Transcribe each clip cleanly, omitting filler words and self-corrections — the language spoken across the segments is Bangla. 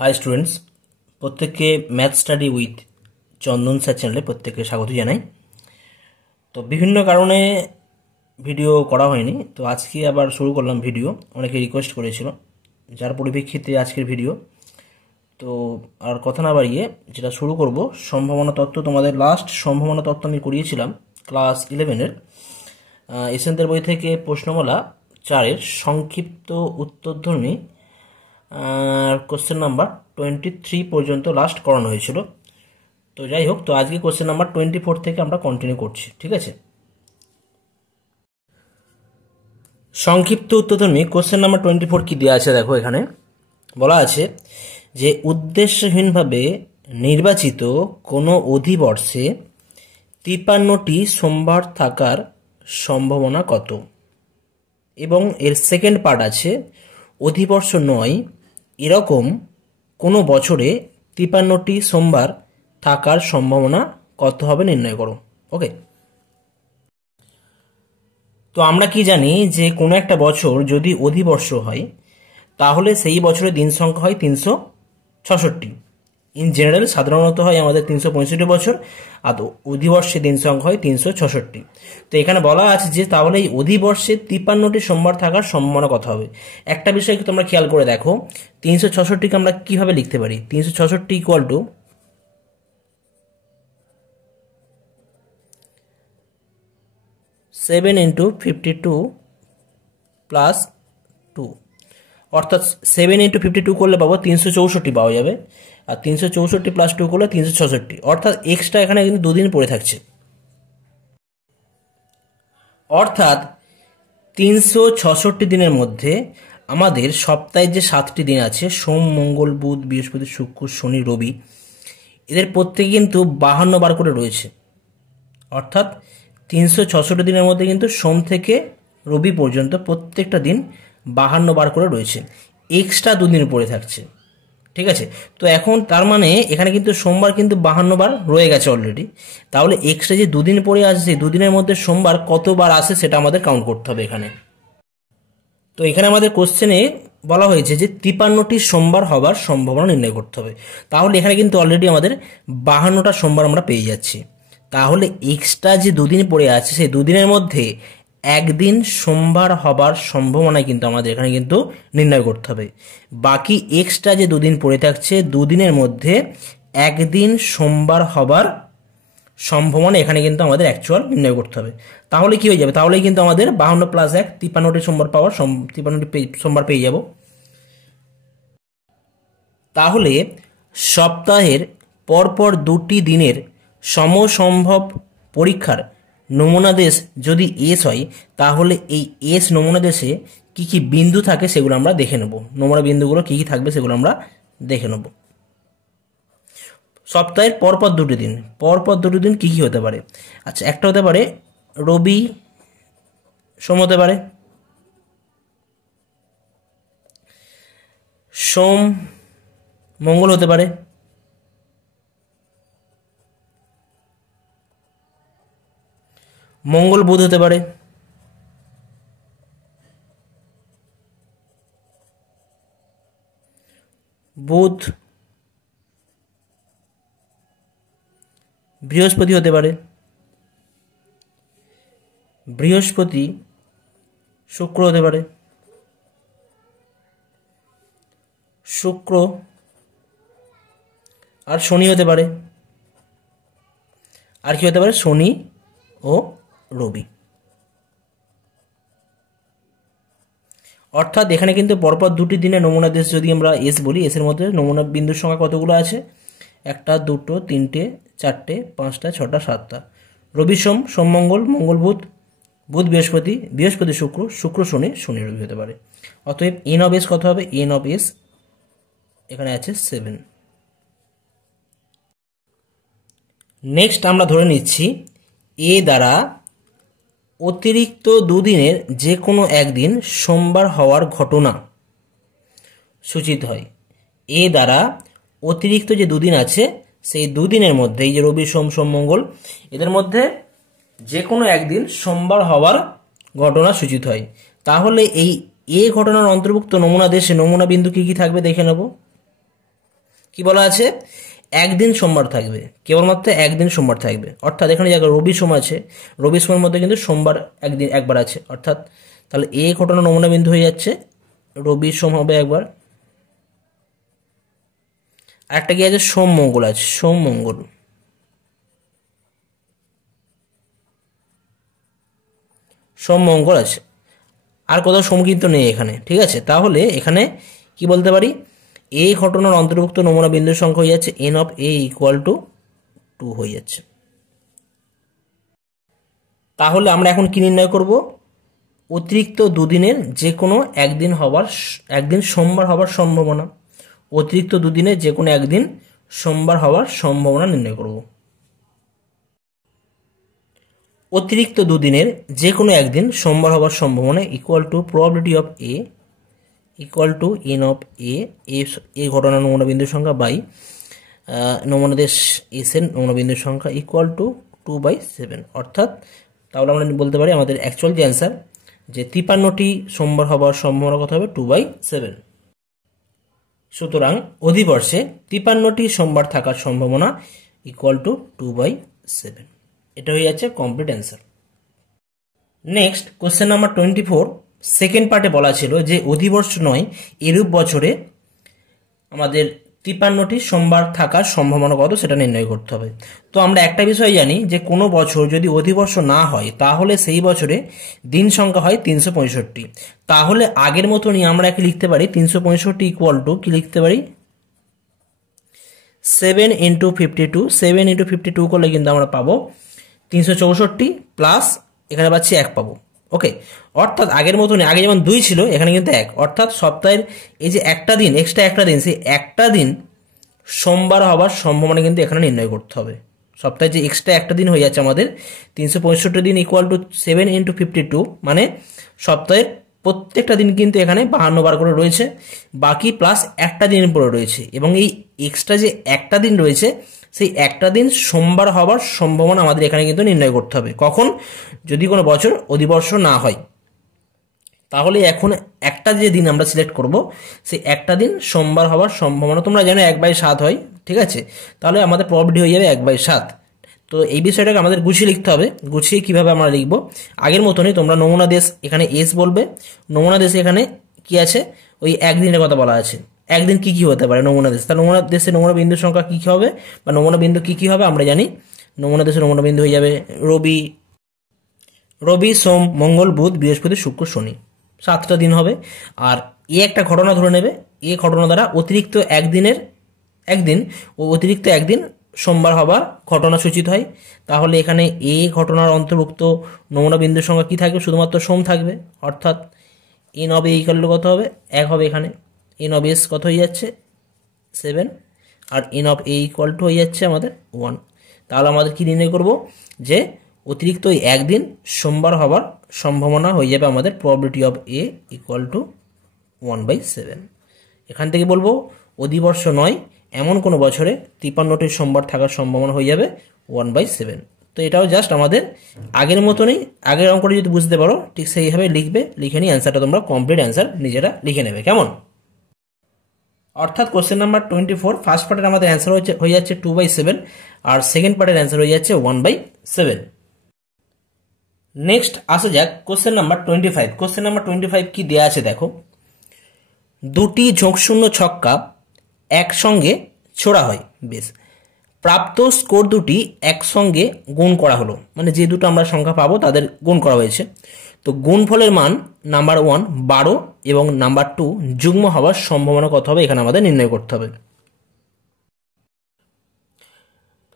হাই স্টুডেন্টস, প্রত্যেককে math study with Chandan sir চ্যানেলে প্রত্যেককে স্বাগত জানাই। তো বিভিন্ন কারণে ভিডিও করা হয়নি, তো আজকে আবার শুরু করলাম ভিডিও। অনেকে রিকোয়েস্ট করেছিল, যার পরিপ্রেক্ষিতে আজকের ভিডিও। তো আর কথা না বাড়িয়ে যেটা শুরু করব, সম্ভাবনা তত্ত্ব। তোমাদের লাস্ট সম্ভাবনা তত্ত্ব আমি করিয়েছিলাম ক্লাস 11-এর এসএনদের বই থেকে প্রশ্নমালা 4-এর সংক্ষিপ্ত উত্তরধ্বনি কোশ্চেন নাম্বার 23 পর্যন্ত লাস্ট করানো হয়েছিল। তো যাই হোক, তো আজকে কোশ্চেন নাম্বার 24 থেকে আমরা কন্টিনিউ করছি, ঠিক আছে। সংক্ষিপ্ত উত্তরধ্বনি কোশ্চেন নাম্বার 24 কি দেওয়া আছে দেখো। এখানে বলা আছে যে উদ্দেশ্যহীনভাবে নির্বাচিত কোনো অধিবর্ষে 53টি সোমবার থাকার সম্ভাবনা কত, এবং এর সেকেন্ড পার্ট আছে অধিবর্ষ নয় এরকম কোনো বছরে 53টি সোমবার থাকার সম্ভাবনা কত হবে নির্ণয় করো। ওকে, তো আমরা কি জানি যে কোনো একটা বছর যদি অধিবর্ষ হয় তাহলে সেই বছরের দিন সংখ্যা হয় 366। ইন জেনারেল সাধারণত হয় আমাদের 365 বছর, আর অধিবর্ষে দিন সংখ্যা হয় 366। তো এখানে বলা আছে যে তাহলে এই অধিবর্ষে 53টি সোমবার থাকার সম্ভাবনা কত হবে। একটা বিষয় তোমরা খেয়াল করে দেখো, 366কে আমরা কিভাবে লিখতে পারি। 366 ইকুয়াল টু 7 × 52 প্লাস 2, অর্থাৎ 7 × 52 করলে পাবো 364 পাওয়া যাবে, আর 364 প্লাস 2 করলে 366, অর্থাৎ এক্সট্রা এখানে কিন্তু দুদিন পড়ে থাকছে। অর্থাৎ 366 দিনের মধ্যে আমাদের সপ্তাহের যে 7টি দিন আছে, সোম, মঙ্গল, বুধ, বৃহস্পতি, শুক্র, শনি, রবি, এদের প্রত্যেকে কিন্তু 52 বার করে রয়েছে। অর্থাৎ 366 দিনের মধ্যে কিন্তু সোম থেকে রবি পর্যন্ত প্রত্যেকটা দিন 52 বার করে রয়েছে, এক্সট্রা দুদিন পড়ে থাকছে, ঠিক আছে। তো এখন তার মানে এখানে কিন্তু সোমবার কিন্তু 52 বার রয়ে গেছে অলরেডি, তাহলে এক্সট্রা যে দুদিন পড়ে আসছে, দুদিনের মধ্যে সোমবার কতবার আসে সেটা আমাদের কাউন্ট করতে হবে এখানে। তো এখানে আমাদের কোশ্চেনে বলা হয়েছে যে 53টি সোমবার হবার সম্ভাবনা নির্ণয় করতে হবে। তাহলে এখানে কিন্তু অলরেডি আমাদের 52টা সোমবার আমরা পেয়ে যাচ্ছি। তাহলে এক্সট্রা যে দুদিন পড়ে আছে সেই দুদিনের মধ্যে একদিন সোমবার হবার সম্ভাবনা কিন্তু আমাদের এখানে কিন্তু নির্ণয় করতে হবে। বাকি এক্সট্রা যে দুদিন পড়ে থাকছে, দুদিনের মধ্যে একদিন সোমবার হবার সম্ভাবনা এখানে কিন্তু আমাদের অ্যাকচুয়াল নির্ণয় করতে হবে। তাহলে কি হয়ে যাবে, তাহলে কিন্তু আমাদের 52 + 1 53টি সোমবার পাওয়ার 53টি সোমবার পেয়ে যাব। তাহলে সপ্তাহের পরপর 2টি দিনের সমসম্ভব পরীক্ষার নমুনা দেশ যদি এস হয়, তাহলে এই এস নমুনা দেশে কি কি বিন্দু থাকে সেগুলো আমরা দেখে নেব। নমুনা বিন্দুগুলো কি কি থাকবে সেগুলো আমরা দেখে নেব। সপ্তাহের পরপর 2টি দিন, পরপর 2টি দিন কি কি হতে পারে। আচ্ছা, একটা হতে পারে রবি সোম, হতে পারে সোম মঙ্গল, হতে পারে মঙ্গল বুধ, হতে পারে বুধ বৃহস্পতি, হতে পারে বৃহস্পতি শুক্র, হতে পারে শুক্র আর শনি, হতে পারে। আর কি হতে পারে, শনি ও রবি। অর্থাৎ এখানে কিন্তু পরপর 2টি দিনের নমুনা দেশ যদি আমরা এস বলি, এসের মধ্যে নমুনা বিন্দুর সংখ্যা কতগুলো আছে, 1, 2, 3, 4, 5, 6, 7টা। রবি সোম, সোম মঙ্গল, মঙ্গল বুধ, বুধ বৃহস্পতি, বৃহস্পতি শুক্র, শুক্র শনি, শনি রবি হতে পারে। অতএব এন অফ এস কত হবে, এন অফ এস এখানে আছে 7। নেক্সট আমরা ধরে নিচ্ছি এ দ্বারা অতিরিক্ত দুদিনের যে কোনো একদিন সোমবার হওয়ার ঘটনা সূচিত হয়। এ দ্বারা অতিরিক্ত যে দুদিন আছে সেই দুদিনের মধ্যে, এই যে রবি সোম, সোম মঙ্গল, এদের মধ্যে যে কোনো একদিন সোমবার হওয়ার ঘটনা সূচিত হয়। তাহলে এই এ ঘটনার অন্তর্ভুক্ত নমুনা দেশে নমুনা বিন্দু কি কি থাকবে দেখে নেব। কি বলা আছে, একদিন সোমবার থাকবে, কেবলমাত্র একদিন সোমবার থাকবে। অর্থাৎ এখানে জায়গায় রবি সোম আছে, রবি সোমের মধ্যে কিন্তু সোমবার একবার আছে। অর্থাৎ তাহলে এ ঘটনা নমুনা বিন্দু হয়ে যাচ্ছে, রবি সোম হবে একবার, আর একটা কি আছে, সোম মঙ্গল আছে, সোম মঙ্গল। সোম মঙ্গল আছে, আর কোথাও সোম কিন্তু নেই এখানে, ঠিক আছে। তাহলে এখানে কি বলতে পারি, এই ঘটনার অন্তর্ভুক্ত নমুনা বিন্দুর সংখ্যা হয়ে যাচ্ছে N of A equal two 2 হয়ে যাচ্ছে। তাহলে আমরা এখন কি নির্ণয় করব, অতিরিক্ত দুদিনের যে কোনো একদিন সোমবার হবার সম্ভাবনা, অতিরিক্ত দুদিনের যে কোনো একদিন সোমবার হওয়ার সম্ভাবনা নির্ণয় করব। অতিরিক্ত দুদিনের যে কোনো একদিন সোমবার হওয়ার সম্ভাবনা equal to probability of A equal to n of A ঘটনা নমুনা বিন্দুর সংখ্যা বাই নমুনা দেশ এস এর নমুনা বিন্দুর সংখ্যা ইকুয়াল টু 2/7। অর্থাৎ তাহলে আমরা বলতে পারি আমাদের অ্যাকচুয়াল যে অ্যান্সার, যে 53টি সোমবার হবার সম্ভাবনা কত হবে, 2/7। সুতরাং অধিবর্ষে 53টি সোমবার থাকার সম্ভাবনা ইকুয়াল টু 2/7। এটা হয়ে যাচ্ছে complete answer. Next question number 24, second পার্টে বলা ছিল যে অধিবর্ষ নয় এরূপ বছরে আমাদের 53টি সোমবার থাকার সম্ভাবনা কত সেটা নির্ণয় করতে হবে। তো আমরা একটা বিষয় জানি যে কোনো বছর যদি অধিবর্ষ না হয় তাহলে সেই বছরে দিন সংখ্যা হয় 365। তাহলে আগের মতনই আমরা একে লিখতে পারি 365 ইকুয়াল টু কি লিখতে পারি, 7 × 52। 7 × 52 করলে কিন্তু আমরা পাবো 364 প্লাস এখানে পাচ্ছি 1 পাবো। ওকে, অর্থাৎ আগের মতনই, আগে যেমন 2 ছিল এখানে কিন্তু 1। অর্থাৎ সপ্তাহের এই যে একটা দিন, এক্সট্রা একটা দিন, সেই একটা দিন সোমবার হওয়ার সম্ভাবনা কিন্তু এখানে নির্ণয় করতে হবে। সপ্তাহে যে এক্সট্রা একটা দিন হয়ে যাচ্ছে আমাদের 365 দিন ইকুয়াল টু 7 × 52, মানে সপ্তাহের প্রত্যেকটা দিন কিন্তু এখানে 52 বার করে রয়েছে, বাকি প্লাস একটা দিন পরে রয়েছে, এবং এই এক্সট্রা যে একটা দিন রয়েছে সেই একটা দিন সোমবার হওয়ার সম্ভাবনা আমাদের এখানে কিন্তু নির্ণয় করতে হবে। কখন, যদি কোনো বছর অধিবর্ষ না হয়। তাহলে এখন একটা যে দিন আমরা সিলেক্ট করব সেই একটা দিন সোমবার হওয়ার সম্ভাবনা তোমরা জানো 1/7 হয়, ঠিক আছে। তাহলে আমাদের প্রবাবিলিটি হয়ে যাবে 1/7। তো এই বিষয়টাকে আমাদের গুছিয়ে লিখতে হবে। গুছিয়ে কিভাবে আমরা লিখবো, আগের মতনই তোমরা নমুনা দেশ এখানে এস বলবে, নমুনা দেশে এখানে কি আছে, ওই একদিনের কথা বলা আছে। একদিন কি কি হতে পারে নমুনা দেশ, তা নমুনা দেশে নমুনা বিন্দুর সংখ্যা কি কি হবে, বা নমুনা বিন্দু কি কি হবে আমরা জানি। নমুনা দেশে নমুনা বিন্দু হয়ে যাবে রবি সোম মঙ্গল বুধ বৃহস্পতি শুক্র শনি, 7টা দিন হবে। আর একটা ঘটনা ধরে নেবে, ঘটনা দ্বারা অতিরিক্ত একদিন ও অতিরিক্ত একদিন সোমবার হবার ঘটনা সূচিত হয়। তাহলে এখানে ঘটনার অন্তর্ভুক্ত নমুনা বিন্দুর সংখ্যা কি থাকবে, শুধুমাত্র সোম থাকবে। অর্থাৎ N of A equal two কত হবে, 1 হবে। এখানে এন অফ এস কত হয়ে যাচ্ছে 7, আর n of A equal to হয়ে যাচ্ছে আমাদের 1। তাহলে আমাদের কি নির্ণয় করব, যে অতিরিক্ত একদিন সোমবার হবার সম্ভাবনা হয়ে যাবে আমাদের probability of A equal two 1/7। এখান থেকে বলবো অধিবর্ষ নয় এমন কোনো বছরে 53টি সোমবার থাকার সম্ভাবনা হয়ে যাবে 1/7। তো এটাও জাস্ট আমাদের আগের মতনই, আগের অঙ্কটা যদি বুঝতে পারো ঠিক সেইভাবে লিখবে, লিখে নিয়ে অ্যান্সারটা তোমরা কমপ্লিট অ্যান্সার নিজেরা লিখে নেবে, কেমন। অর্থাৎ কোশ্চেন নাম্বার 24 ফার্স্ট পার্টের আমাদের অ্যান্সার হয়ে যাচ্ছে 2/7, আর সেকেন্ড পার্টের অ্যান্সার হয়ে যাচ্ছে 1/7। নেক্সট আসা যাক কোশ্চেন নাম্বার 25। কোশ্চেন নাম্বার 25 কি দেয়া আছে দেখো, দুটি ঝোঁকশূন্য ছক্কা একসঙ্গে ছোড়া হয়, বেশ, প্রাপ্ত স্কোর দুটি একসঙ্গে গুণ করা হলো, মানে যে দুটো আমরা সংখ্যা পাবো তাদের গুণ করা হয়েছে। তো গুণফলের মান নাম্বার 1 12 এবং নাম্বার 2 যুগ্ম হওয়ার সম্ভাবনা কত হবে এখানে আমাদের নির্ণয় করতে হবে।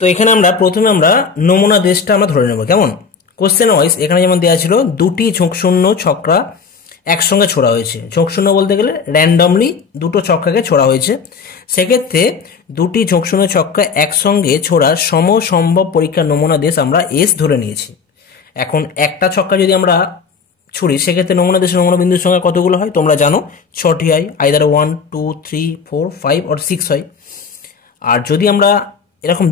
তো এখানে প্রথমে আমরা নমুনা দেশটা আমরা ধরে নেব, কেমন। কোশ্চেন ওয়াইজ এখানে যেমন দেওয়া ছিল দুটি ঝোঁকশূন্য ছক্কা একসঙ্গে ছোড়া হয়েছে, ঝোঁকশূন্য বলতে গেলে র্যান্ডমলি দুটো ছক্কাকে ছোড়া হয়েছে। সেক্ষেত্রে দুটি ঝোঁকশূন্য ছক্কা একসঙ্গে ছোড়ার সমসম্ভব পরীক্ষার নমুনা দেশ আমরা এস ধরে নিয়েছি। এখন একটা ছক্কা যদি আমরা ছুরি সেক্ষেত্রে নমুনা দেশের নমুনা বিন্দুর সংখ্যা কতগুলো হয় তোমরা জানো, 6টি হয়, আইদার 1 2 3 4 5 or 6 হয়। আর যদি আমরা এরকম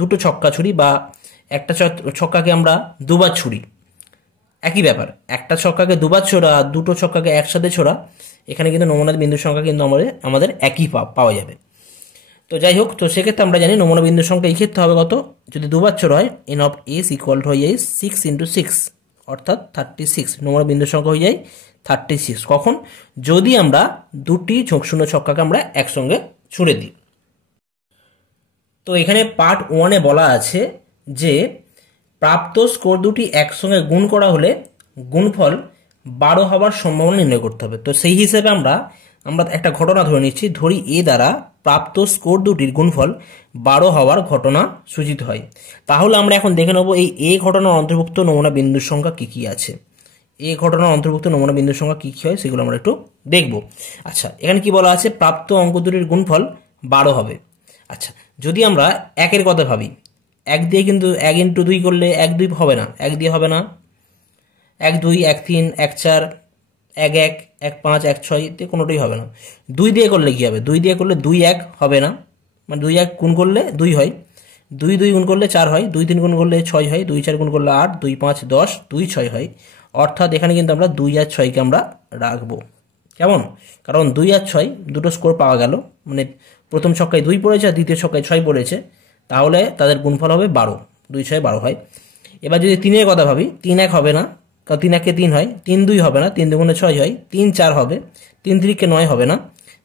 দুটো ছক্কা ছুরি বা একটা ছক্কাকে আমরা দুবার ছুরি, একই ব্যাপার, একটা ছক্কাকে দুবার ছোড়া আর দুটো ছক্কাকে একসাথে ছোড়া, এখানে কিন্তু নমুনা বিন্দুর সংখ্যা কিন্তু আমাদের একই পাওয়া যাবে। তো যাই হোক, তো সেক্ষেত্রে আমরা জানি নমুনা বিন্দুর সংখ্যা এই ক্ষেত্রে হবে কত, যদি দুবাচ্চর হয় এন অফ এস ইকুয়াল হয়ে যায় 6 × 6 অর্থাৎ 36। নমুনা বিন্দুর সংখ্যা হয়ে যায় 36। কখন? যদি আমরা দুটি ঝোঁকশূন্য ছক্কাকে আমরা একসঙ্গে ছুঁড়ে দিই। তো এখানে পার্ট 1-এ বলা আছে যে প্রাপ্ত স্কোর দুটি একসঙ্গে গুণ করা হলে গুণফল 12 হওয়ার সম্ভাবনা নির্ণয় করতে হবে। তো সেই হিসেবে আমরা একটা ঘটনা ধরে নিচ্ছি, ধরি এ দ্বারা প্রাপ্ত স্কোর দুটির গুণফল 12 হওয়ার ঘটনা সূচিত হয়। তাহলে আমরা এখন দেখে নেব এই এ ঘটনার অন্তর্ভুক্ত নমুনা বিন্দুর সংখ্যা কী কী আছে। এ ঘটনার অন্তর্ভুক্ত নমুনা বিন্দুর সংখ্যা কী কী হয় সেগুলো আমরা একটু দেখব। আচ্ছা, এখানে কি বলা আছে, প্রাপ্ত অঙ্ক দুটির গুণফল 12 হবে। আচ্ছা, যদি আমরা একের কথা ভাবি, এক দিয়ে কিন্তু 1 × 2 করলে 1 2 হবে না, 1 দিয়ে হবে না, 1 2 1 3 1 4 1 1 1 5 1 6 দিয়ে কোনোটাই হবে না। 2 দিয়ে করলে কি হবে, 2 দিয়ে করলে 2 1 হবে না, মানে 2 1 গুণ করলে 2 হয়, 2 2 গুণ করলে 4 হয়, 2 3 গুণ করলে 6 হয়, 2 4 গুণ করলে 8, 2 5 10, 2 6 হয়। অর্থাৎ এখানে কিন্তু আমরা 2 আর 6কে আমরা রাখবো। কেমন? কারণ 2 আর 6 দুটো স্কোর পাওয়া গেল, মানে প্রথম ছক্কায় 2 পড়েছে আর দ্বিতীয় ছক্কায় 6 পড়েছে, তাহলে তাদের গুণফল হবে 12। 2 6 12 হয়। এবার যদি 3-এর কথা ভাবি, 3 1 হবে না, কারণ 3 1 3 হয়, 3 2 হবে না, 3 2 গুণে 6 হয়, 3 4 হবে, 3 3 9 হবে না,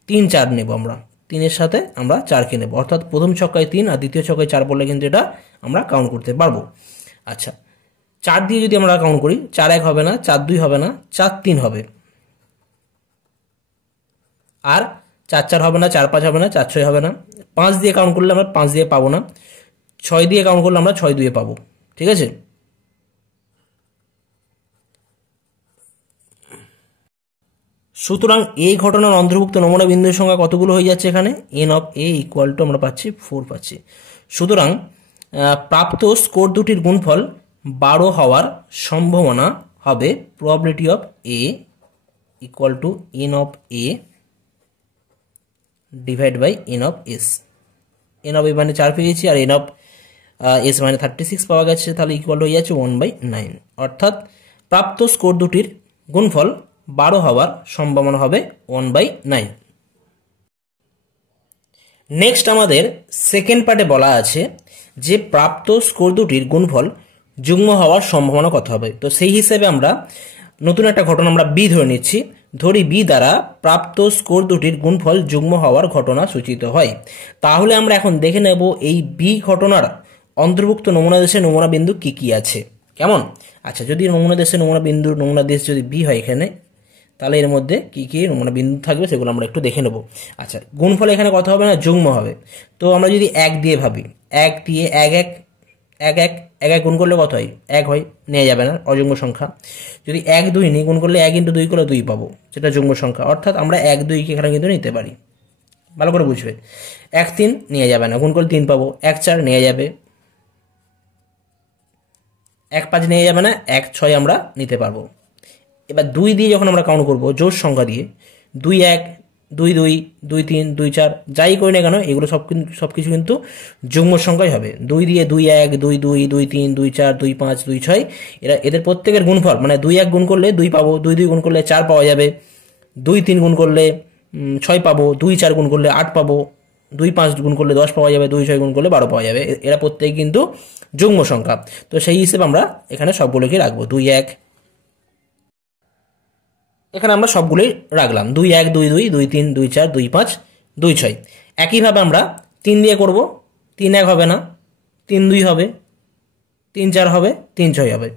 3 4 নেব আমরা, 3-এর সাথে আমরা 4কে নেব। অর্থাৎ প্রথম ছক্কায় 3 আর দ্বিতীয় ছক্কায় 4 বললে কিন্তু এটা আমরা কাউন্ট করতে পারবো। আচ্ছা, 4 দিয়ে যদি আমরা কাউন্ট করি, 4 1 হবে না, 4 2 হবে না, 4 3 হবে, আর 4 4 হবে না, 4 5 হবে না, 4 6 হবে না। 5 দিয়ে কাউন্ট করলে আমরা 5 দিয়ে পাবো না, 6 দিয়ে কাউন্ট করলে আমরা 6 দিয়ে পাবো। ঠিক আছে? সুতরাং এই ঘটনার অন্তর্ভুক্ত নমুনা বিন্দুর সংখ্যা কতগুলো হয়ে যাচ্ছে, এখানে N of A equal two আমরা পাচ্ছি 4 পাচ্ছি। সুতরাং প্রাপ্ত স্কোর দুটির গুণফল 12 হওয়ার সম্ভাবনা হবে probability of A equal to n of A divide by n of S. N of A মানে 4 পেয়েছি, আর এন অফ এস মানে 36 পাওয়া গেছে, তাহলে ইকুয়াল হয়ে যাচ্ছে 1/9। অর্থাৎ প্রাপ্ত স্কোর দুটির গুণফল 12 হওয়ার সম্ভাবনা হবে 1/9। নেক্সট আমাদের সেকেন্ড পার্টে বলা আছে যে প্রাপ্ত স্কোর দুটির গুণফল যুগ্ম হওয়ার সম্ভাবনা কত হবে। তো সেই হিসেবে আমরা নতুন একটা ঘটনা আমরা বি ধরে নিচ্ছি, ধরি বি দ্বারা প্রাপ্ত স্কোর দুটির গুণফল যুগ্ম হওয়ার ঘটনা সূচিত হয়। তাহলে আমরা এখন দেখে নেব এই বি ঘটনার অন্তর্ভুক্ত নমুনা দেশে নমুনা বিন্দু কি কি আছে। কেমন? আচ্ছা, যদি নমুনা দেশে নমুনা দেশ যদি বি হয় এখানে, তাহলে এর মধ্যে কি কি নমুনা বিন্দু থাকবে সেগুলো আমরা একটু দেখে নেব। আচ্ছা, গুণফল এখানে কত হবে না, যুগ্ম হবে। তো আমরা যদি 1 দিয়ে ভাবি, 1 দিয়ে 1 1 1 1 1 1 গুণ করলে কত হয়, 1 হয়, নেওয়া যাবে না, অযুগ্ম সংখ্যা। যদি 1 2 নিই, গুণ করলে 1 × 2 করলে 2 পাবো, সেটা যুগ্ম সংখ্যা। অর্থাৎ আমরা 1 2কে এখানে কিন্তু নিতে পারি, ভালো করে বুঝবে। 1 3 নেওয়া যাবে না, গুণ করলে 3 পাবো। 1 4 নেওয়া যাবে, 1 5 নেওয়া যাবে না, 1 6 আমরা নিতে পারবো। এবার 2 দিয়ে যখন আমরা কাউন্ট করবো জোড় সংখ্যা দিয়ে, 2 1 2 2 2 3 2 4 যাই করি না কেন, এগুলো সবকিছু কিন্তু যুগ্ম সংখ্যাই হবে। 2 দিয়ে 2 1 2 2 2 3 2 4 2 5 2 6, এদের প্রত্যেকের গুণফল মানে 2 1 গুণ করলে 2 পাবো, 2 2 গুণ করলে 4 পাওয়া যাবে, 2 3 গুণ করলে 6 পাবো, 2 4 গুণ করলে 8 পাবো, 2 5 গুণ করলে 10 পাওয়া যাবে, 2 6 গুণ করলে 12 পাওয়া যাবে। এরা প্রত্যেকে কিন্তু যুগ্ম সংখ্যা। তো সেই হিসেবে আমরা এখানে সবগুলোকে রাখবো। 2 1 এখানে আমরা সবগুলোই রাখলাম, 2 1 2 2 2 3 2 4 2 5 2 6। একইভাবে আমরা 3 দিয়ে করব, 3 1 হবে না, 3 2 হবে, 3 4 হবে, 3 6 হবে,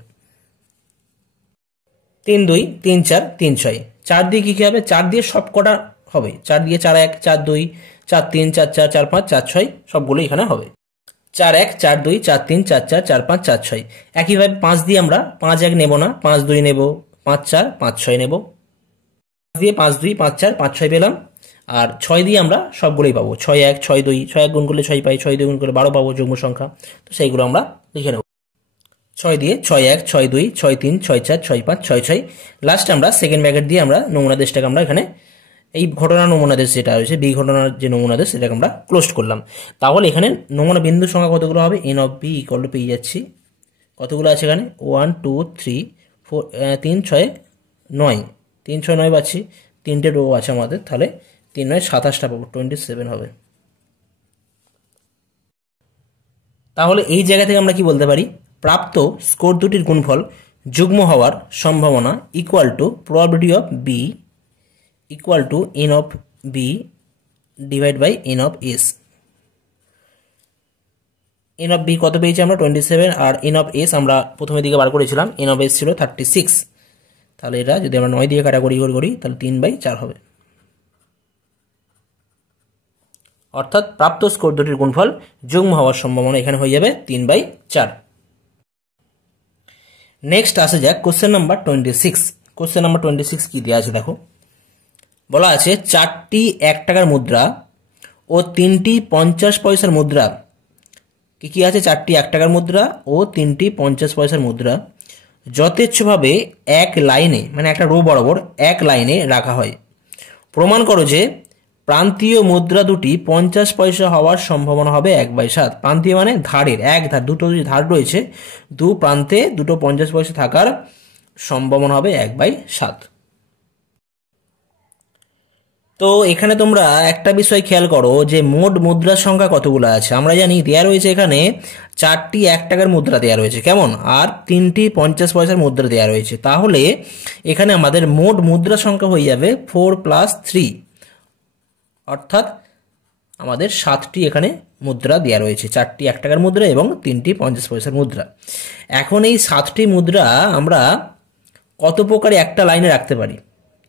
3 2 3 4 3 6। 4 দিয়ে কি হবে, 4 দিয়ে সব কটা হবে, 4 দিয়ে 4 1 4 2 4 3 4 4 4 5 4 6 সবগুলো এখানে হবে। 4 1 4 2 4 3 4 4 4 5 4 6। একইভাবে 5 দিয়ে আমরা 5 1 নেব না, 5 2 নেব, 5 4 5 6 নেব, দিয়ে 5 2 5 4 5 6 পেলাম। আর 6 দিয়ে আমরা সবগুলোই পাবো, 6 1 6 2, 6 1 গুণ করলে 6 পাই, 6 2 গুণ করলে 12 পাবো, যুগ্ম সংখ্যা। তো সেইগুলো আমরা লিখে নেব, 6 দিয়ে 6 1 6 2 6 3 6 4 6 5 6 6। লাস্ট আমরা সেকেন্ড ব্র্যাকেট দিয়ে আমরা নমুনা দেশটাকে আমরা এখানে এই ঘটনার নমুনা দেশ যেটা রয়েছে বি ঘটনার যে নমুনা দেশ সেটাকে আমরা ক্লোজ করলাম। তাহলে এখানে নমুনা বিন্দুর সংখ্যা কতগুলো হবে, n of b equal to পেয়ে যাচ্ছি কতগুলো আছে এখানে, 1 2 3 4 3 6 9, 3 6 9 পাচ্ছি, 3টে রো আছে আমাদের, তাহলে 3 9 27টা পাবো, 27 হবে। তাহলে এই জায়গা থেকে আমরা কি বলতে পারি, প্রাপ্ত স্কোর দুটির গুণফল যুগ্ম হওয়ার সম্ভাবনা equal to probability of b equal to n of b divide by n of S. N of b কত পেয়েছি আমরা 27, আর এন অফ এস আমরা প্রথমের দিকে বার করেছিলাম, এন অফ এস ছিল 36। তাহলে এটা যদি আমরা 9 দিয়ে কাটাকুটি করি তাহলে 3/4 হবে। অর্থাৎ প্রাপ্ত স্কোর দুটির গুণফল যুগ্ম হওয়ার সম্ভাবনা এখানে হয়ে যাবে 3/4। নেক্সট আসে যাক কোশ্চেন নাম্বার 26। কোশ্চেন নাম্বার 26 কি দেওয়া আছে দেখো, বলা আছে 4টি 1 টাকার মুদ্রা ও 3টি 50 পয়সার মুদ্রা, কি আছে 4টি 1 টাকার মুদ্রা ও 3টি 50 পয়সার মুদ্রা যথেচ্ছভাবে এক লাইনে, মানে একটা রো বরাবর এক লাইনে রাখা হয়। প্রমাণ করো যে প্রান্তীয় মুদ্রা দুটি 50 পয়সা হওয়ার সম্ভাবনা হবে 1/7। প্রান্তীয় মানে ধারের, এক ধার, দুটো ধার রয়েছে, দু প্রান্তে দুটো 50 পয়সা থাকার সম্ভাবনা হবে 1/7। তো এখানে তোমরা একটা বিষয় খেয়াল করো যে মোট মুদ্রার সংখ্যা কতগুলো আছে। আমরা জানি দেয়া রয়েছে এখানে 4টি 1 টাকার মুদ্রা দেয়া রয়েছে, কেমন, আর 3টি 50 পয়সার মুদ্রা দেয়া রয়েছে। তাহলে এখানে আমাদের মোট মুদ্রা সংখ্যা হয়ে যাবে 4 + 3, অর্থাৎ আমাদের 7টি এখানে মুদ্রা দেওয়া রয়েছে, 4টি 1 টাকার মুদ্রা এবং 3টি 50 পয়সার মুদ্রা। এখন এই 7টি মুদ্রা আমরা কত প্রকারে একটা লাইনে রাখতে পারি,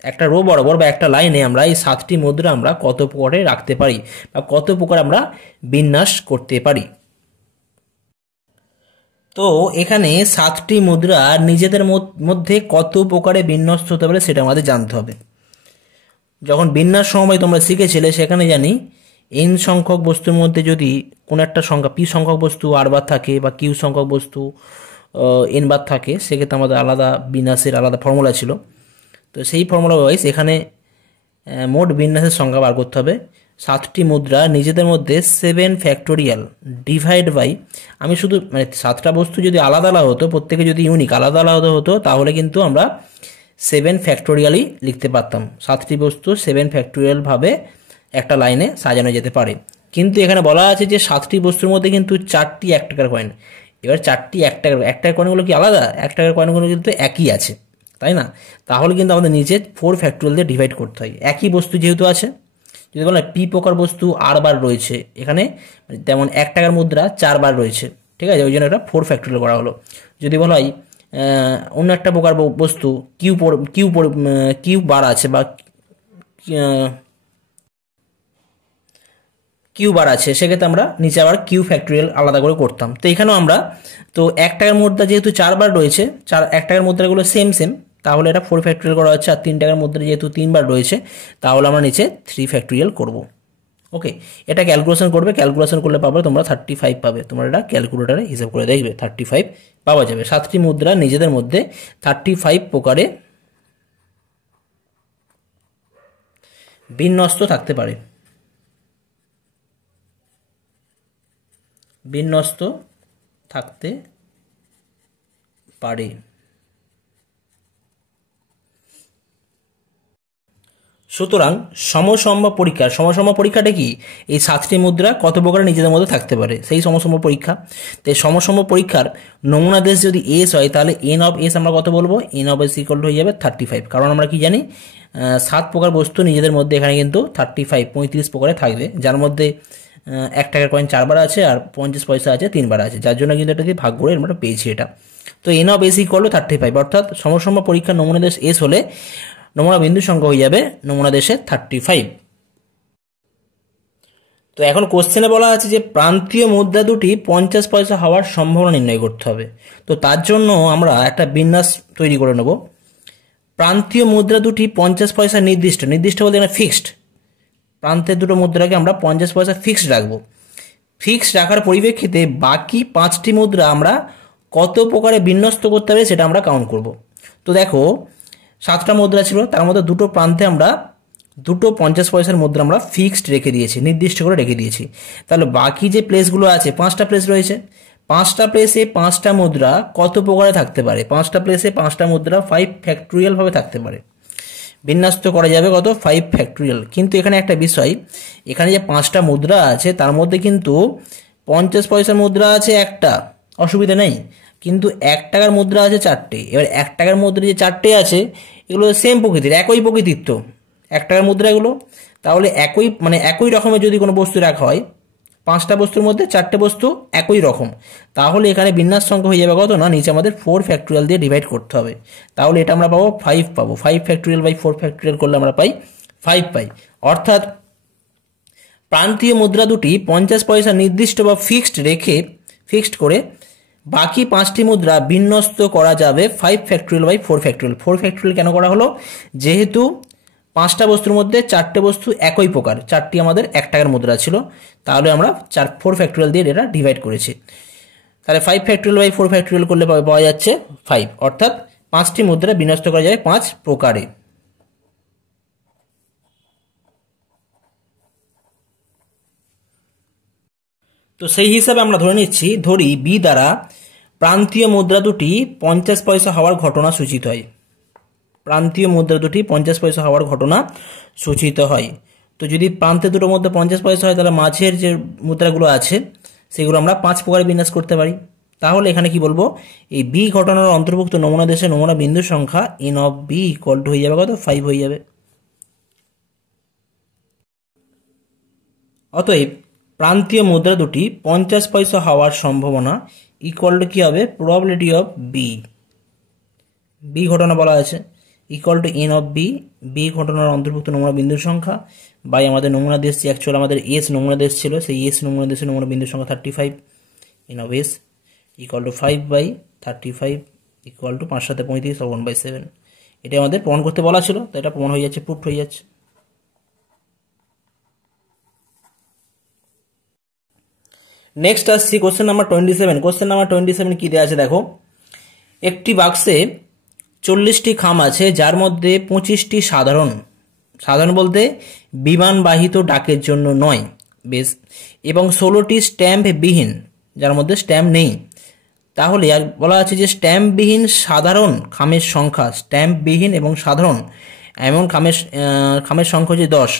একটা রো বরাবর বা একটা লাইনে আমরা এই 7টি মুদ্রা আমরা কত প্রকারে রাখতে পারি বা কত প্রকার আমরা বিন্যাস করতে পারি। তো এখানে 7টি মুদ্রা নিজেদের মধ্যে কত প্রকারে বিন্যস্ত হতে পারে সেটা আমাদের জানতে হবে। যখন বিন্যাস সমবায় তোমরা শিখেছিলে সেখানে জানি এন সংখ্যক বস্তুর মধ্যে যদি কোনো একটা সংখ্যা পি সংখ্যক বস্তু আর বার থাকে বা কিউ সংখ্যক বস্তু এন বার থাকে, সেক্ষেত্রে আমাদের আলাদা বিন্যাসের আলাদা ফর্মুলা ছিল। তো সেই ফর্মুলা ওয়াইজ এখানে মোট বিন্যাসের সংখ্যা বার করতে হবে। 7টি মুদ্রা নিজেদের মধ্যে 7 ফ্যাক্টোরিয়াল ডিভাইড বাই, আমি শুধু মানে 7টা বস্তু যদি আলাদা আলাদা হতো, প্রত্যেকে যদি ইউনিক আলাদা আলাদা হতো, তাহলে কিন্তু আমরা 7 ফ্যাক্টোরিয়ালই লিখতে পারতাম। 7টি বস্তু 7 ফ্যাক্টোরিয়াল ভাবে একটা লাইনে সাজানো যেতে পারে। কিন্তু এখানে বলা আছে যে 7টি বস্তুর মধ্যে কিন্তু 4টি 1 টাকার কয়েন। এবার 4টি 1 টাকার কয়েনগুলো কি আলাদা? 1 টাকার কয়েনগুলো কিন্তু একই আছে, তাই না? তাহলে কিন্তু আমাদের নিচে 4 ফ্যাক্টোরিয়াল দিয়ে ডিভাইড করতে হয়। একই বস্তু যেহেতু আছে, যদি বলা পি প্রকার বস্তু আর বার রয়েছে এখানে, তেমন 1 টাকার মুদ্রা 4 বার রয়েছে, ঠিক আছে, ওই জন্য এটা 4 ফ্যাক্টোরিয়াল করা হলো। যদি বলা হয় অন্য একটা প্রকার বস্তু কিউ বার আছে বা কিউ বার আছে, সেক্ষেত্রে আমরা নিচে আবার কিউ ফ্যাক্টোরিয়াল আলাদা করে করতাম। তো এখানেও আমরা তো 1 টাকার মুদ্রা যেহেতু 4 বার রয়েছে, 1 টাকার মুদ্রাগুলো সেম, তাহলে এটা 4 ফ্যাক্টোরিয়াল করা হচ্ছে। আর 3 টাকার মুদ্রা যেহেতু 3 বার রয়েছে, তাহলে আমরা নিচে 3 ফ্যাক্টোরিয়াল করব। ওকে, এটা ক্যালকুলেশন করবে, ক্যালকুলেশন করলে পাবে তোমরা 35 পাবে। তোমরা এটা ক্যালকুলেটারে হিসাব করে দেখবে, 35 পাওয়া যাবে। 7টি মুদ্রা নিজেদের মধ্যে 35 প্রকারে বিন্যস্ত থাকতে পারে, বিন্যস্ত থাকতে পারে। সুতরাং সমসম্য পরীক্ষাটা কি? এই 7টি মুদ্রা কত প্রকারে নিজেদের মধ্যে থাকতে পারে সেই সমসম্য পরীক্ষা। তো এই সমসম্য পরীক্ষার নমুনা দেশ যদি এস হয়, তাহলে এন অফ এস আমরা কত বলবো? এন অফ এস ইকুয়াল হয়ে যাবে 35। কারণ আমরা কি জানি 7 প্রকার বস্তু নিজেদের মধ্যে এখানে কিন্তু 35 প্রকারে থাকবে, যার মধ্যে 1 টাকার কয়েন 4 বার আছে আর 50 পয়সা আছে 3 বার আছে, যার জন্য কিন্তু এটা দিয়ে ভাগ করে আমরা পেয়েছি এটা। তো এন অফ এস ইকুয়াল 35, অর্থাৎ সমসম্য পরীক্ষার নমুনা দেশ এস হলে নমুনা বিন্দু সংখ্যা হয়ে যাবে নমুনা দেশে 35। তো এখন কোশ্চেনে বলা আছে যে প্রান্তীয় মুদ্রা দুটি 50 পয়সা হওয়ার সম্ভাবনা নির্ণয় করতে হবে। তো তার জন্য আমরা একটা বিন্যাস তৈরি করে নেব। প্রান্তীয় মুদ্রা দুটি 50 পয়সা নির্দিষ্ট বলতে এখানে ফিক্সড, প্রান্তের দুটো মুদ্রাকে আমরা 50 পয়সা ফিক্সড রাখবো। ফিক্সড রাখার পরিপ্রেক্ষিতে বাকি 5টি মুদ্রা আমরা কত প্রকারে বিন্যস্ত করতে হবে সেটা আমরা কাউন্ট করব। তো দেখো 7টা মুদ্রা ছিল, তার মধ্যে দুটো প্রান্তে আমরা দুটো 50 পয়সার মুদ্রা আমরা ফিক্সড রেখে দিয়েছি, নির্দিষ্ট করে রেখে দিয়েছি। তাহলে বাকি যে প্লেসগুলো আছে, 5টা প্লেস রয়েছে, 5টা প্লেসে 5টা মুদ্রা কত প্রকারে থাকতে পারে? 5টা প্লেসে 5টা মুদ্রা 5 ফ্যাক্টোরিয়াল ভাবে থাকতে পারে, বিন্যস্ত করা যাবে কত? 5 ফ্যাক্টোরিয়াল। কিন্তু এখানে একটা বিষয়, এখানে যে 5টা মুদ্রা আছে তার মধ্যে কিন্তু 50 পয়সার মুদ্রা আছে একটা, অসুবিধা নেই, কিন্তু 1 টাকার মুদ্রা আছে 4টে। এবার 1 টাকার মুদ্রা যে 4টে আছে এগুলো সেম প্রকৃতির, একই প্রকৃতির। তো 1 টাকার মুদ্রা এগুলো, তাহলে একই রকমের যদি কোনো বস্তু রাখা হয়, 5টা বস্তুর মধ্যে 4টে বস্তু একই রকম, তাহলে এখানে বিন্যাস সংখ্যা হয়ে যাবে কত না, নিচে আমাদের 4 ফ্যাক্টোরিয়াল দিয়ে ডিভাইড করতে হবে। তাহলে এটা আমরা পাবো 5 পাবো। 5 ফ্যাক্টোরিয়াল বাই 4 ফ্যাক্টোরিয়াল করলে আমরা পাই 5 পাই। অর্থাৎ প্রান্তীয় মুদ্রা দুটি 50 পয়সা নির্দিষ্ট বা ফিক্সড করে বাকি 5টি মুদ্রা বিন্যস্ত করা যাবে 5 ফ্যাক্টোরিয়াল বাই 4 ফ্যাক্টোরিয়াল। 4 ফ্যাক্টোরিয়াল কেন করা হলো, যেহেতু 5টা বস্তুর মধ্যে 4টে বস্তু একই প্রকার, 4টি আমাদের 1 টাকার মুদ্রা ছিল, তাহলে আমরা 4 ফ্যাক্টোরিয়াল দিয়ে এটা ডিভাইড করেছি। তাহলে 5 ফ্যাক্টোরিয়াল বাই 4 ফ্যাক্টোরিয়াল করলে পাওয়া যাচ্ছে 5, অর্থাৎ 5টি মুদ্রা বিন্যস্ত করা যায় 5 প্রকারে। তো সেই হিসাবে আমরা ধরি বি দ্বারা প্রান্তীয় মুদ্রা দুটি 50 পয়সা হওয়ার ঘটনা সূচিত হয়। প্রান্তীয় মুদ্রা দুটি 50 পয়সা হওয়ার ঘটনা সূচিত হয়। তো যদি প্রান্তে দুটোর মধ্যে 50 পয়সা হয়, তাহলে মাঝের যে মুদ্রাগুলো আছে সেগুলো আমরা 5 প্রকারে বিন্যাস করতে পারি। তাহলে এখানে কি বলবো, এই বি ঘটনার অন্তর্ভুক্ত নমুনা দেশে নমুনা বিন্দুর সংখ্যা n of b equal to হয়ে যাবে কত, 5 হয়ে যাবে। অতএব প্রান্তীয় মুদ্রা দুটি 50 পয়সা হওয়ার সম্ভাবনা ইকুয়াল টু কি হবে, প্রবাবিলিটি অফ বি ঘটনা বলা আছে, equal to n of b ঘটনার অন্তর্ভুক্ত নমুনা বিন্দুর সংখ্যা বাই আমাদের নমুনা দেশ, অ্যাকচুয়াল আমাদের এস নমুনা দেশ ছিল, সেই এস নমুনা দেশের নমুনা বিন্দুর সংখ্যা 35, n of s equal to 5 by 35 equal to 5 7 35 1/7। এটা আমাদের প্রমাণ করতে বলা ছিল, তো এটা প্রমাণ হয়ে যাচ্ছে, প্রুফড হয়ে যাচ্ছে। নেক্সট আসছি কোশ্চেন নাম্বার 27। কোশ্চেন নাম্বার 27 কি দেওয়া আছে দেখো, একটি বাক্সে 40টি খাম আছে, যার মধ্যে 25টি সাধারণ বলতে বিমানবাহিত ডাকের জন্য নয়, বেশ, এবং 16টি স্ট্যাম্প বিহীন, যার মধ্যে স্ট্যাম্প নেই। তাহলে আর বলা আছে যে স্ট্যাম্পবিহীন সাধারণ খামের সংখ্যা, স্ট্যাম্পবিহীন এবং সাধারণ এমন খামের সংখ্যা হচ্ছে 10।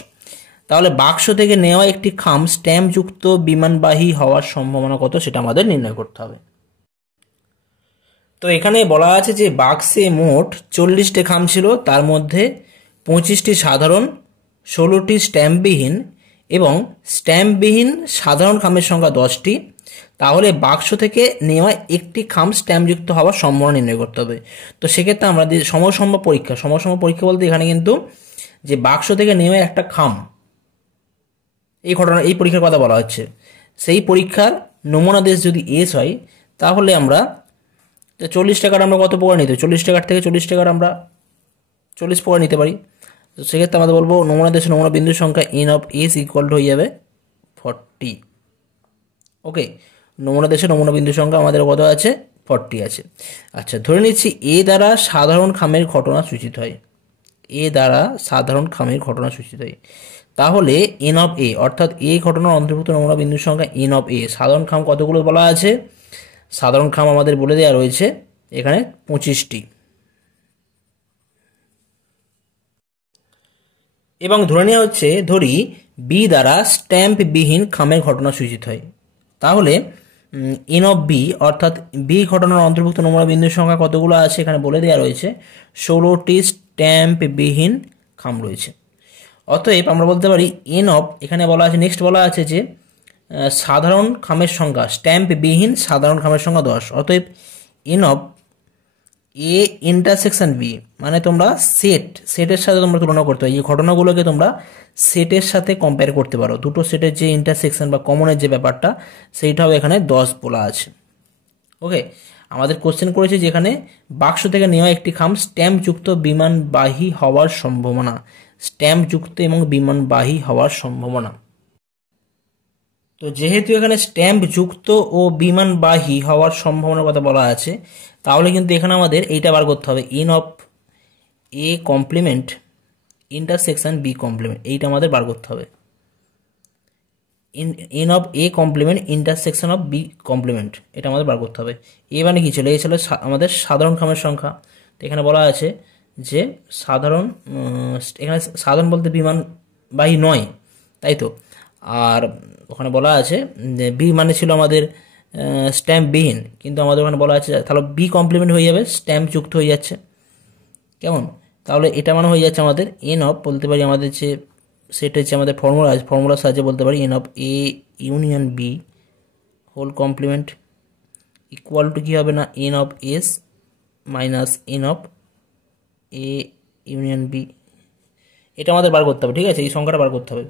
তাহলে বাক্স থেকে নেওয়া একটি খাম স্ট্যাম্পযুক্ত বিমানবাহী হওয়ার সম্ভাবনা কত, সেটা আমাদের নির্ণয় করতে হবে। তো এখানে বলা আছে যে বাক্সে মোট 40টি খাম ছিল, তার মধ্যে 25টি সাধারণ, 16টি স্ট্যাম্পবিহীন এবং স্ট্যাম্পবিহীন সাধারণ খামের সংখ্যা 10টি। তাহলে বাক্স থেকে নেওয়া একটি খাম স্ট্যাম্পযুক্ত হওয়ার সম্ভাবনা নির্ণয় করতে হবে। তো সেক্ষেত্রে আমরা সমসম্ভব পরীক্ষা বলতে এখানে কিন্তু যে বাক্স থেকে নেওয়া একটা খাম, এই পরীক্ষার কথা বলা হচ্ছে, সেই পরীক্ষার নমুনা দেশ যদি এস হয়, তাহলে আমরা 40 টাকার আমরা কত প্রকার নিতে, 40 টাকার থেকে 40 টাকার আমরা 40 প্রকার নিতে পারি। তো সেক্ষেত্রে আমরা বলবো নমুনা দেশের নমুনা বিন্দুর সংখ্যা n of s equal to হয়ে যাবে 40। ওকে, নমুনা দেশের নমুনা বিন্দুর সংখ্যা আমাদের কত আছে, 40 আছে। আচ্ছা, ধরে নিচ্ছি এ দ্বারা সাধারণ খামের ঘটনা সূচিত হয়, তাহলে এন অফ এ, অর্থাৎ এ ঘটনার অন্তর্ভুক্ত নমুনা বিন্দুর সংখ্যা এন অফ এ, সাধারণ খাম কতগুলো বলা আছে, সাধারণ খাম আমাদের বলে দেওয়া রয়েছে এখানে 25টি। এবং ধরে নেওয়া হচ্ছে, ধরি বি দ্বারা স্ট্যাম্পবিহীন খামের ঘটনা সূচিত হয়, তাহলে এন অফ বি, অর্থাৎ বি ঘটনার অন্তর্ভুক্ত নমুনা বিন্দুর সংখ্যা কতগুলো আছে এখানে বলে দেওয়া রয়েছে, 16টি স্ট্যাম্পবিহীন খাম রয়েছে। অতএব আমরা বলতে পারি এন অফ, এখানে বলা আছে, নেক্সট বলা আছে যে সাধারণ খামের সংখ্যা, স্ট্যাম্পবিহীন সাধারণ খামের সংখ্যা 10। অতএব n of a intersection b, মানে তোমরা সেটের সাথে তোমরা তুলনা করতে পারো, এই ঘটনাগুলোকে তোমরা সেটের সাথে কম্পেয়ার করতে পারো, দুটো সেটের যে ইন্টারসেকশন বা কমনের যে ব্যাপারটা, সেইটাও এখানে 10 বলা আছে। ওকে, আমাদের কোশ্চেন করেছে যেখানে বাক্স থেকে নেওয়া একটি খাম স্ট্যাম্পযুক্ত বিমানবাহী হওয়ার সম্ভাবনা, স্ট্যাম্পযুক্ত এবং বিমানবাহী হওয়ার সম্ভাবনা। তো যেহেতু এখানে স্ট্যাম্পযুক্ত ও বিমানবাহী হওয়ার সম্ভাবনার কথা বলা আছে, তাহলে কিন্তু এখানে আমাদের এইটা বার করতে হবে, n of a complement intersection b complement, এইটা আমাদের বার করতে হবে। N of a complement intersection of b complement, এটা আমাদের বার করতে হবে। এ মানে কি ছিল, এ ছিল আমাদের সাধারণ খামের সংখ্যা। তো এখানে বলা আছে যে এখানে সাধারণ বলতে বিমানবাহী নয়, তাই তো, আর ওখানে বলা আছে বি মানে ছিল আমাদের স্ট্যাম্প বিহীন, কিন্তু আমাদের ওখানে বলা আছে তাহলে বি কমপ্লিমেন্ট হয়ে যাবে, স্ট্যাম্প যুক্ত হয়ে যাচ্ছে। কেমন? তাহলে এটা মানে হয়ে যাচ্ছে আমাদের এন অফ, বলতে পারি আমাদের যে সেট হচ্ছে আমাদের ফর্মুলার সাহায্যে বলতে পারি n of A union B whole complement equal to কী হবে না n of S minus n of A union B. এটা আমাদের বার করতে হবে, ঠিক আছে, এই সংখ্যাটা বার করতে হবে।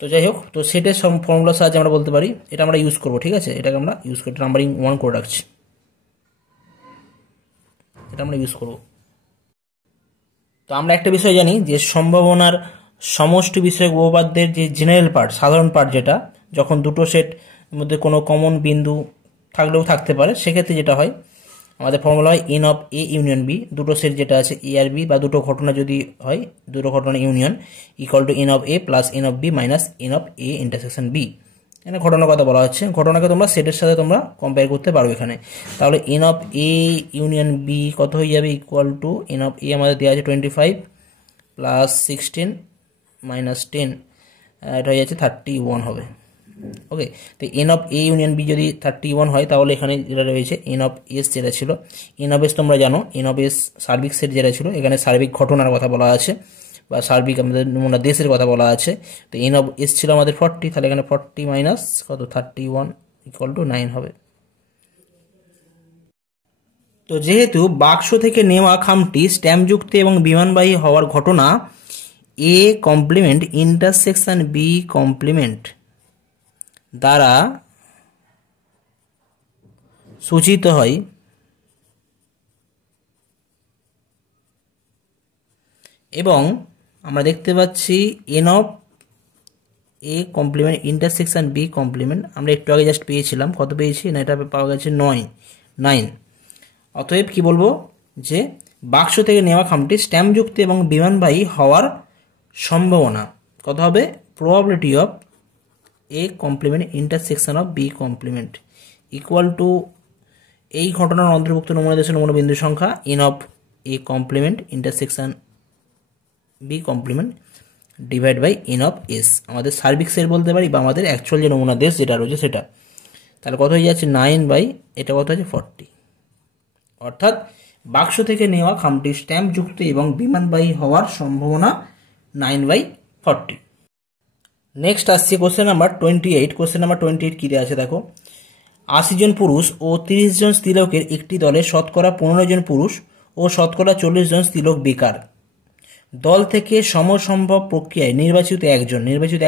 তো যাই হোক, তো সেটের ফর্মুলার সাহায্যে আমরা বলতে পারি, এটা আমরা ইউজ করবো, ঠিক আছে, এটাকে আমরা ইউজ করি, নাম্বারিং 1 করে রাখছি, এটা আমরা ইউজ করবো। তো আমরা একটা বিষয় জানি যে সম্ভাবনার সমষ্টি বিষয়ক উপপাদ্যের যে জেনারেল পার্ট, সাধারণ পার্ট, যেটা যখন দুটো সেট মধ্যে কোনো কমন বিন্দু থাকলেও থাকতে পারে, সেক্ষেত্রে যেটা হয় আমাদের ফর্মুলা হয় n of A union b, দুটো সেট যেটা আছে এ আর বি বা দুটো ঘটনা যদি হয়, দুটো ঘটনা union equal to n of a plus n of b minus n of a intersection b. এখানে ঘটনার কথা বলা হচ্ছে, ঘটনাকে তোমরা সেটের সাথে তোমরা কম্পেয়ার করতে পারো এখানে। তাহলে n of A union b কত হয়ে যাবে equal to n of a আমাদের দেওয়া আছে 25 প্লাস 16 মাইনাস 10, এটা হয়ে যাচ্ছে 31 হবে। ওকে, তো n of A union b যদি 31 হয়, তাহলে এখানে যেটা রয়েছে এন অফ এস যেটা ছিল, এন অফ এস তোমরা জানো এন অফ এস সার্বিক সেট যেটা ছিল, এখানে সার্বিক ঘটনার কথা বলা আছে বা সার্বিক আমাদের নমুনা দেশের কথা বলা আছে। তো এন অফ এস ছিল আমাদের 40, তাহলে এখানে 40 মাইনাস কত 31 ইকুয়াল টু 9 হবে। তো যেহেতু বাক্স থেকে নেওয়া খামটি স্ট্যাম্পযুক্ত এবং বিমানবাহী হওয়ার ঘটনা a complement intersection b complement দ্বারা সূচিত হয়, এবং আমরা দেখতে পাচ্ছি n of a complement intersection b complement আমরা একটু আগে জাস্ট পেয়েছিলাম, কত পেয়েছি না, এটা পাওয়া গেছে 9। অতএব কি বলবো যে বাক্স থেকে নেওয়া খামটি স্ট্যাম্পযুক্ত এবং বিমানবাহী হওয়ার সম্ভাবনা কত হবে, probability of a complement intersection of b complement equal to এই ঘটনার অন্তর্ভুক্ত নমুনা দেশের নমুনা বিন্দু সংখ্যা n of a complement intersection b complement divide by n of s, আমাদের সার্বিক সেট বলতে পারি বা আমাদের অ্যাকচুয়াল যে নমুনা দেশ যেটা রয়েছে সেটা। তাহলে কত হয়ে যাচ্ছে 9 বাই এটা কত হচ্ছে 40, অর্থাৎ বাক্স থেকে নেওয়া খামটি স্ট্যাম্পযুক্ত এবং বিমানবাহী হওয়ার সম্ভাবনা 9/40। নেক্সট আসছে কোশ্চেন নাম্বার 28। কোশ্চেন নাম্বার 28 কী দেওয়া আছে দেখো, 80 জন পুরুষ ও 30 জন স্ত্রীলোকের একটি দলে শতকরা 15 জন পুরুষ ও শতকরা 40 জন স্ত্রীলোক বেকার। দল থেকে সমসম্ভব প্রক্রিয়ায় নির্বাচিত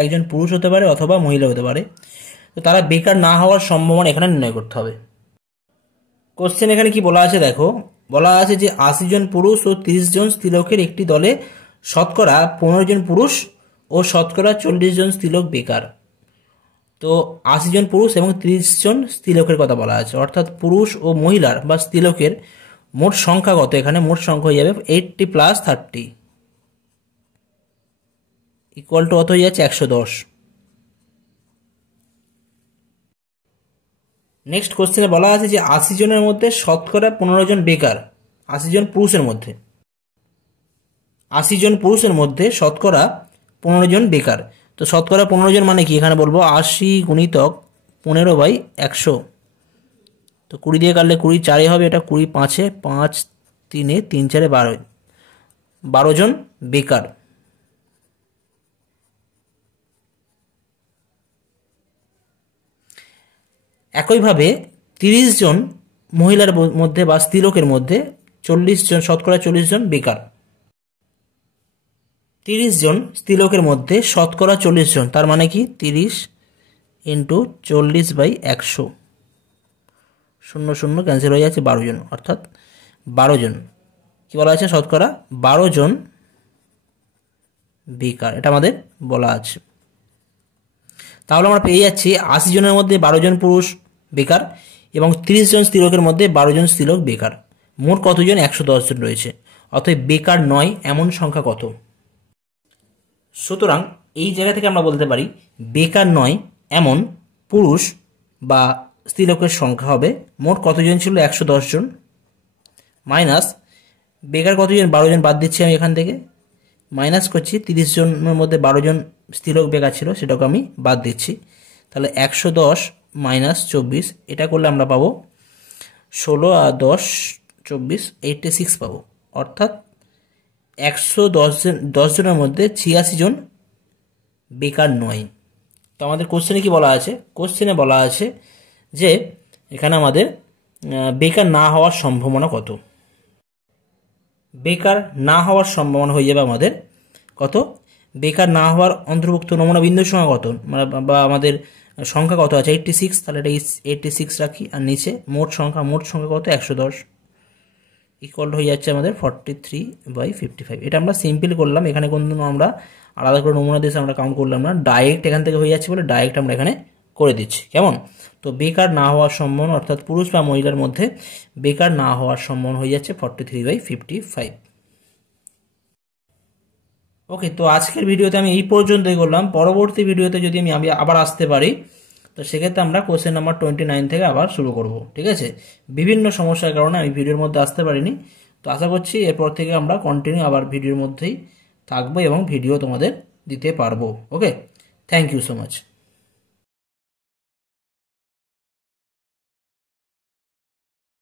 একজন পুরুষ হতে পারে অথবা মহিলা হতে পারে, তো তারা বেকার না হওয়ার সম্ভাবনা এখানে নির্ণয় করতে হবে। কোশ্চেন এখানে কি বলা আছে দেখো, বলা আছে যে 80 জন পুরুষ ও 30 জন স্ত্রীলোকের একটি দলে শতকরা 15 জন পুরুষ ও শতকরা 40 জন স্ত্রীলোক বেকার। তো 80 জন পুরুষ এবং 30 জন স্ত্রীলোকের কথা বলা আছে, অর্থাৎ পুরুষ ও মহিলার বা স্ত্রীলোকের মোট সংখ্যা কত, এখানে মোট সংখ্যা হয়ে যাবে 80 প্লাস 30 ইকুয়াল টু কত হয়ে যাচ্ছে 110। নেক্সট কোশ্চেনে বলা আছে যে 80 জনের মধ্যে শতকরা 15 জন বেকার, 80 জন পুরুষের মধ্যে 80 জন পুরুষের মধ্যে শতকরা 15 জন বেকার। তো শতকরা 15 জন মানে কি, এখানে বলবো 80 গুণিতক 15/100, তো 20 দিয়ে কাটলে 20 4 হবে, এটা 20 5 5 3 3 4 12 জন বেকার। একইভাবে 30 জন মহিলার মধ্যে বা স্ত্রীলোকের মধ্যে 40 জন শতকরা 40 জন বেকার। 30 জন স্ত্রীলোকের মধ্যে শতকরা 40 জন, তার মানে কি 30 × 40/100, 0 0 ক্যান্সেল হয়ে যাচ্ছে, 12 জন, অর্থাৎ 12 জন কি বলা আছে, শতকরা 12 জন বেকার, এটা আমাদের বলা আছে। তাহলে আমরা পেয়ে যাচ্ছি 80 জনের মধ্যে 12 জন পুরুষ বেকার এবং 30 জন স্ত্রীলোকের মধ্যে 12 জন স্ত্রীলোক বেকার, মোট কতজন, 110 জন রয়েছে। অতএব বেকার নয় এমন সংখ্যা কত? সুতরাং এই জায়গা থেকে আমরা বলতে পারি বেকার নয় এমন পুরুষ বা স্ত্রীলোকের সংখ্যা হবে মোট কতজন ছিল, 110 জন, মাইনাস বেকার কতজন, 12 জন বাদ দিচ্ছি আমি এখান থেকে, মাইনাস করছি 30 জনের মধ্যে 12 জন স্ত্রীলোক বেকার ছিল, সেটাকে আমি বাদ দিচ্ছি, তাহলে 110 মাইনাস 24 এটা করলে আমরা পাবো 16 আর 10 24 86 পাবো। অর্থাৎ 110 জনের মধ্যে 86 জন বেকার নয়। তো আমাদের কোশ্চেনে কি বলা আছে? কোশ্চেনে বলা আছে যে এখানে আমাদের বেকার না হওয়ার সম্ভাবনা কত। বেকার না হওয়ার সম্ভাবনা হয়ে যাবে আমাদের কত? বেকার না হওয়ার অন্তর্ভুক্ত নমুনা বিন্দুর সংখ্যা কত, বা আমাদের সংখ্যা কত আছে 86, তাহলে এটা 86 রাখি, আর নিচে মোট সংখ্যা কত 110 ইকুয়াল হয়ে যাচ্ছে আমাদের 43/55। এটা আমরা সিম্পল করলাম, এখানে কোনো আমরা আলাদা করে নমুনা দিয়ে আমরা কাউন্ট করলাম না, ডাইরেক্ট এখান থেকে হয়ে যাচ্ছে বলে ডাইরেক্ট আমরা এখানে করে দিচ্ছি। কেমন? তো বেকার না হওয়ার সম্ভাবনা অর্থাৎ পুরুষ বা মহিলার মধ্যে বেকার না হওয়ার সম্ভাবনা হয়ে যাচ্ছে 43/55। ওকে, তো আজকের ভিডিওতে আমি এই পর্যন্তই করলাম। পরবর্তী ভিডিওতে যদি আমি আবার আসতে পারি তো সেক্ষেত্রে আমরা কোশ্চেন নাম্বার 29 থেকে আবার শুরু করব। ঠিক আছে, বিভিন্ন সমস্যার কারণে আমি ভিডিওর মধ্যে আসতে পারিনি, তো আশা করছি এরপর থেকে আমরা কন্টিনিউ আবার ভিডিওর মধ্যেই থাকবো এবং ভিডিও তোমাদের দিতে পারবো। ওকে, থ্যাংক ইউ সো মাচ।